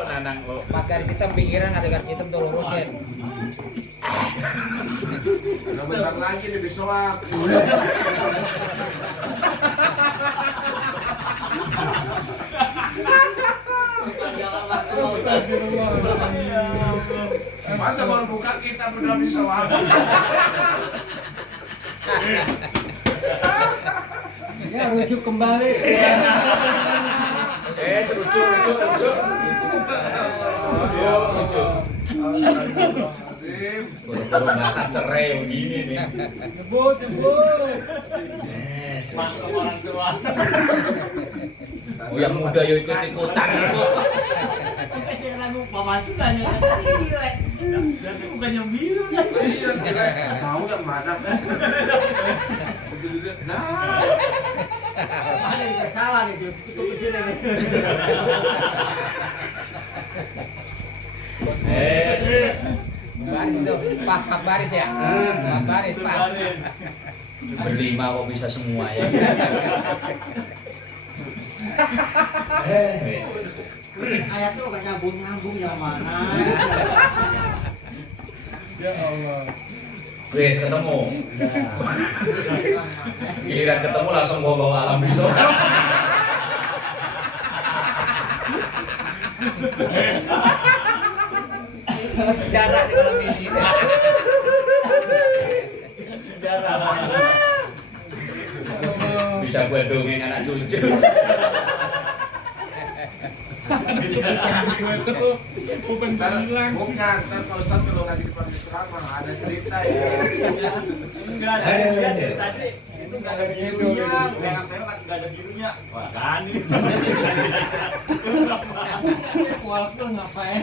Nanang oh. pas garis hitam pinggiran ada garis hitam tuh lurusin Udah bentar lagi nih besok. Masa baru buka kita udah bisa waktu. Ya rujuk kembali. Serujuk. Dim, Baru batas cerai begini nih. Jebut. Mak orang tua. Oh yang muda yuk ikut-ikutan. Saya ragu Pak Mansur nanya jelek. Berarti bukan yang biru ya. iya, jelek. Tahu yang mana? Nah, ada yang salah nih tutup di sini baris itu pas baris ya pas baris pas Berlima kok bisa semua ya. ayat tuh gak nyambung yang mana Ya Allah. Wes ketemu. Giliran ketemu langsung bawa alam besok. sejarah di dalam ini sejarah Bisa buat dongeng anak cucu. ntar bukan, ntar Pak Ustadz kalau lagi di depan ceramah ada cerita ya. Enggak, saya lihat dari tadi itu enggak ada birunya, merah-merah enggak ada birunya. Wah, kan ini. walaupun ngapain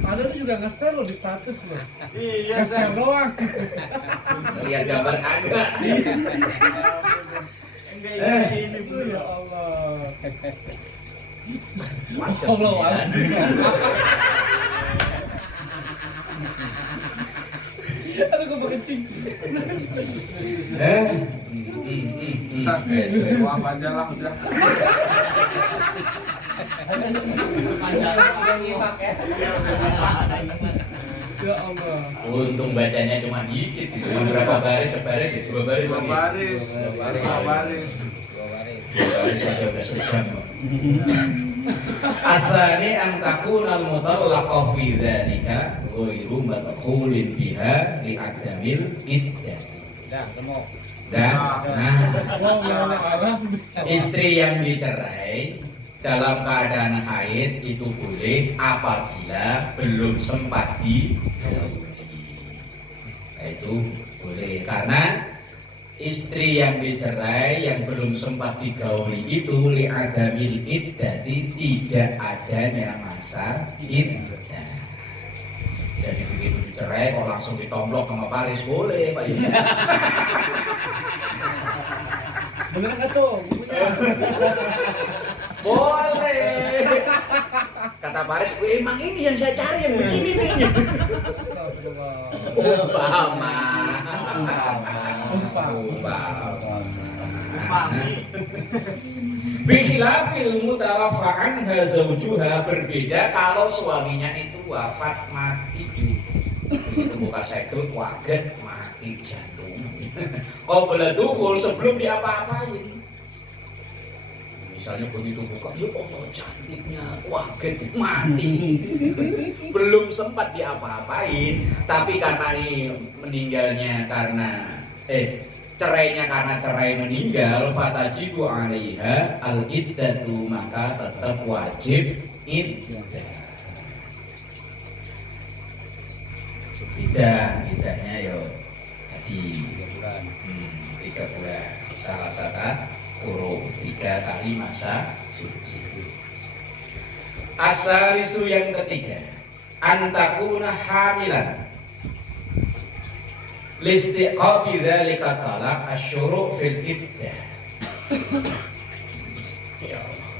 Ada tuh juga nge-share lo di status lo. Iya, Nge-share doang. Lihat gambar agak. enggak ini Bu. Ya Allah. Allah Aduh gue kencing. Suap aja lah udah. Ya Allah. Untung bacanya cuma dikit. Berapa baris? Sebaris ya? 2 baris. Dua baris, dua baris. Baris aja udah sejam. Asani an takuna al-mutallaqah fi dzalika ghairu madkhulin biha li adamil iddah. dah ketemu Nah, istri yang dicerai dalam keadaan haid itu boleh apabila belum sempat digauli. Nah, itu boleh karena istri yang dicerai yang belum sempat digauli itu li'adamil iddati, tidak adanya masa iddah. Jadi begitu dicerai kok langsung ditomplok sama Paris boleh Pak Yusuf. Bener nggak tuh? Bukunya? Boleh. Kata Paris, emang ini yang saya cari yang begini nih. Paham. Bihilafil mutarafa'an hazaujuha, berbeda kalau suaminya itu wafat mati. Begitu buka sekret waget mati jantung. Kau boleh dukul sebelum diapa-apain. Misalnya begitu buka, ya Allah cantiknya, waget mati. Belum sempat diapa-apain, tapi karena ini meninggalnya karena cerainya karena cerai meninggal, fatajibu 'alaiha al-iddatu, maka tetap wajib iddah. Iddahnya yo tadi 3 bulan. Salah satu kurung 3 kali masa suci. Asalisu yang ketiga, antakuna hamilan. Listiqabi dzalika talaq asyuru' fil iddah. Ya Allah.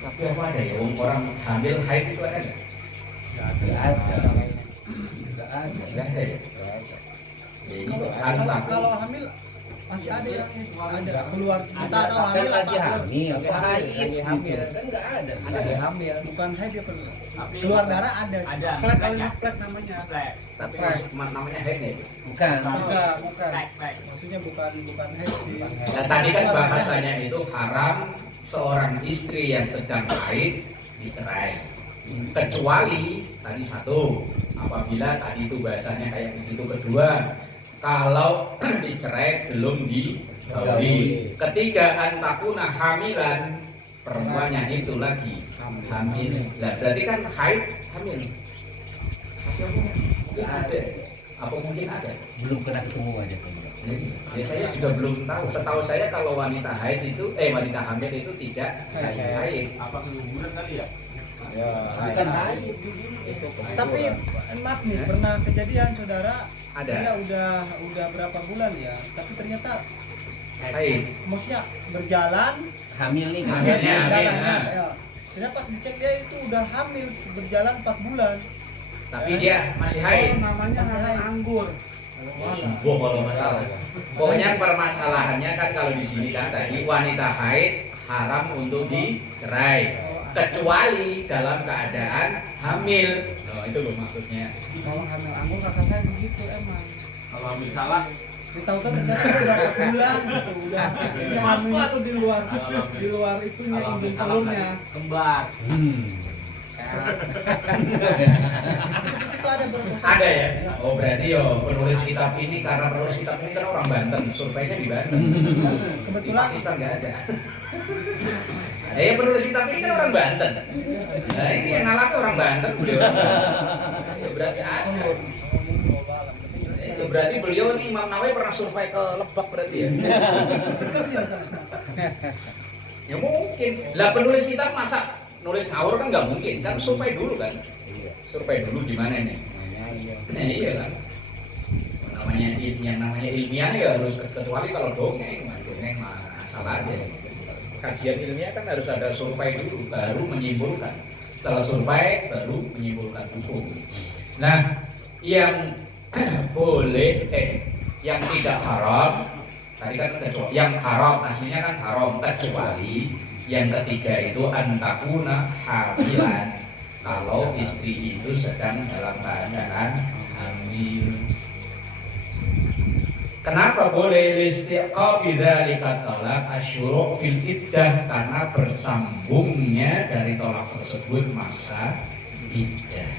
Tapi apa ada ya orang hamil haid itu ada enggak? Enggak ada ya. Ini kalau hamil masih ada yang ada keluar, kita tahu hamil lagi apa hamil, Lagi hamil kan nggak ada. ada hamil, bukan haid dia keluar darah ada. Plek namanya. tapi namanya haid ya? Bukan. Maksudnya bukan haid sih. Nah tadi kan bahasanya itu haram seorang istri yang sedang haid dicerai, kecuali tadi satu, apabila tadi itu bahasanya kayak begitu. Kedua, kalau dicerai belum digauli. Ketiga, antakuna hamilan, perempuannya itu lagi hamil. Lah berarti kan haid hamil. Nggak ada. Apa mungkin ada? Belum pernah ketemu aja. Ya saya juga belum tahu. Setahu saya kalau wanita haid itu wanita hamil itu tidak haid. Apa keguguran kali ya? Bukan haid. Tapi maaf nih, pernah kejadian saudara, Ada. dia udah berapa bulan ya, tapi ternyata Haid. maksudnya berjalan Hamil nih. Hamilnya, jalannya, hamil. ya. Ternyata pas dicek dia itu udah hamil, berjalan 4 bulan. Tapi dia masih haid. Namanya Masih haid. anggur. Subuh kalau masalah. Pokoknya permasalahannya kan kalau di sini kan tadi wanita haid haram untuk dicerai kecuali dalam keadaan hamil. Nah, itu loh maksudnya. Kalau hamil anggur kata saya begitu emang. Kalau ambil salah, Ditahu-tahu ternyata udah 4 bulan gitu, udah. Hamil itu di luar itunya, kalau ambil indung salah telurnya. kembar. Itu ada berproses. Ada ya? Oh berarti penulis kitab ini, karena penulis kitab ini kan orang Banten, surveinya di Banten. Di Kebetulan Pakistan nggak ada. Penulis kitab ini kan orang Banten. Nah ini yang ngalami orang Banten beliau. Ya, berarti ada. Berarti beliau nih Imam Nawawi pernah survei ke Lebak berarti ya? dekat sih masalahnya. Ya mungkin. Lah penulis kitab masa nulis ngawur kan nggak mungkin, kan survei dulu kan? Survei dulu di mana nih? Nah iya kan. Yang namanya ilmiah ya harus, kecuali kalau dongeng mah salah aja. Kajian ilmiah kan harus ada survei dulu baru menyimpulkan. Setelah survei baru menyimpulkan hukum. Nah, yang boleh yang tidak haram tadi kan kecuali yang haram aslinya kan haram, kecuali yang ketiga itu antakuna hamilan, kalau istri itu sedang dalam keadaan hamil. Kenapa boleh listiqabi dzalika talaq asyuru' fil iddah? Karena bersambungnya dari tolak tersebut masa iddah.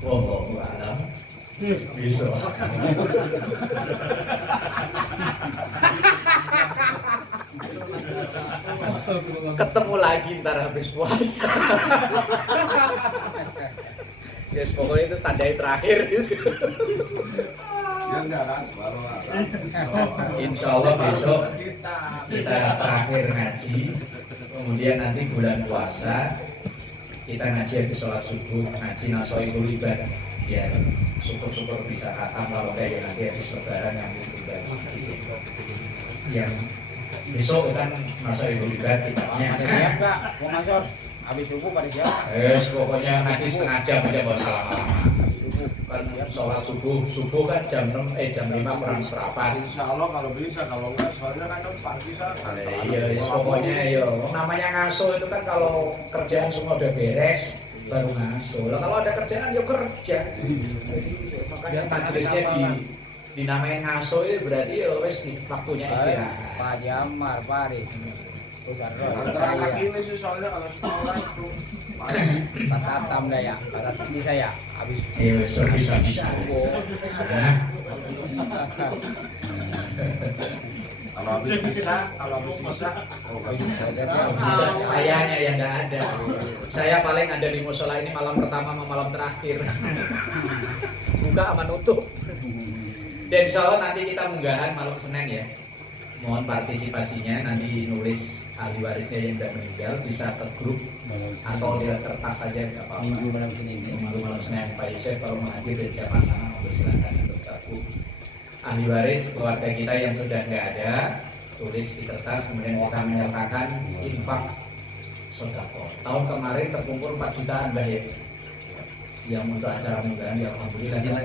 Wallahu a'lam. Besok. Astagfirullah. Ketemu lagi ntar habis puasa. Yes, pokoknya itu tandai terakhir. Ya enggak kan, baru Insya Allah besok kita terakhir ngaji. Kemudian nanti bulan puasa kita ngaji habis sholat subuh, ngaji nasoibul ibadah. Ya, syukur-syukur bisa khatam kalau kayak nanti habis lebaran yang tugas. Yang besok kan nasoibul ibadah kitabnya. Pada siap nggak? Mau masuk? Habis subuh pada siap? Pokoknya ngaji setengah jam aja nggak usah lama-lama. Kan sholat subuh kan jam 5 kurang seperempat. Insya Allah kalau bisa, kalau enggak soalnya kan pagi saya Iya, pokoknya ya namanya ngaso itu kan kalau kerjaan semua udah beres baru ngaso. Lah kalau ada kerjaan ya kerja. Jadi makanya majelisnya dinamain ngaso itu berarti ya wes waktunya istirahat. Pak Jamar, Paris. Pusat antara anak ini sih soalnya kalau sekolah itu Pas Satam dah ya, pas ini saya habis Ya wes bisa. kalau habis bisa, Bisa sayanya yang nggak ada. Saya paling ada di musola ini malam pertama sama malam terakhir. Buka sama nutup. Dan insya Allah nanti kita munggahan malam Senin ya. Mohon partisipasinya nanti nulis ahli warisnya yang sudah meninggal bisa ke grup atau lewat kertas saja nggak apa-apa. Minggu malam Senin. Minggu malam Senin Pak Yusuf kalau mau hadir dari jam sana untuk silakan untuk gabung. Ahli waris keluarga kita yang sudah nggak ada tulis di kertas kemudian kita menyertakan infak sodako. Tahun kemarin terkumpul 4 jutaan Mbak ya. Yang untuk acara munggahan ya alhamdulillah ya.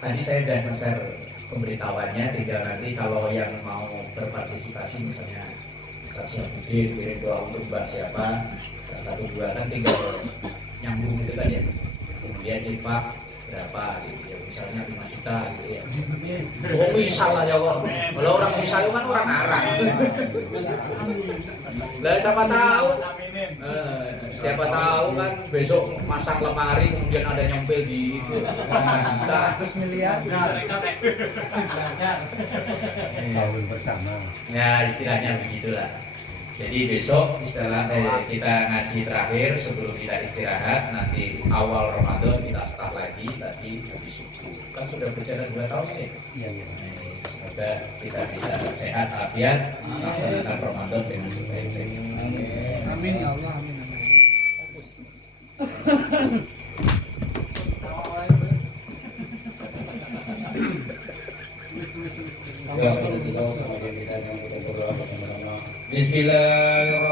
Tadi saya sudah nge-share pemberitahuannya, tinggal nanti kalau yang mau berpartisipasi misalnya Ustaz Syafudin kirim doa untuk mbak siapa, satu dua kan tinggal nyambung gitu kan ya. Kemudian infak berapa gitu ya, misalnya 5 juta gitu ya. Oh misal lah ya Allah, kalau orang misal kan orang Arab. Lah siapa tahu kan besok masang lemari kemudian ada nyempil di 5 juta 100 miliar. Tahun bersama. Ya istilahnya begitulah. Jadi besok kita ngaji terakhir sebelum kita istirahat. Nanti awal Ramadan kita start lagi tadi habis subuh. Kan sudah berjalan 2 tahun ini. Iya. Semoga kita bisa sehat afiat melaksanakan Ramadan dengan sebaik-baiknya. Amin ya Allah, amin. Ya, kita kemudian kita yang kita berdoa bersama-sama. Bismillahirrahmanirrahim.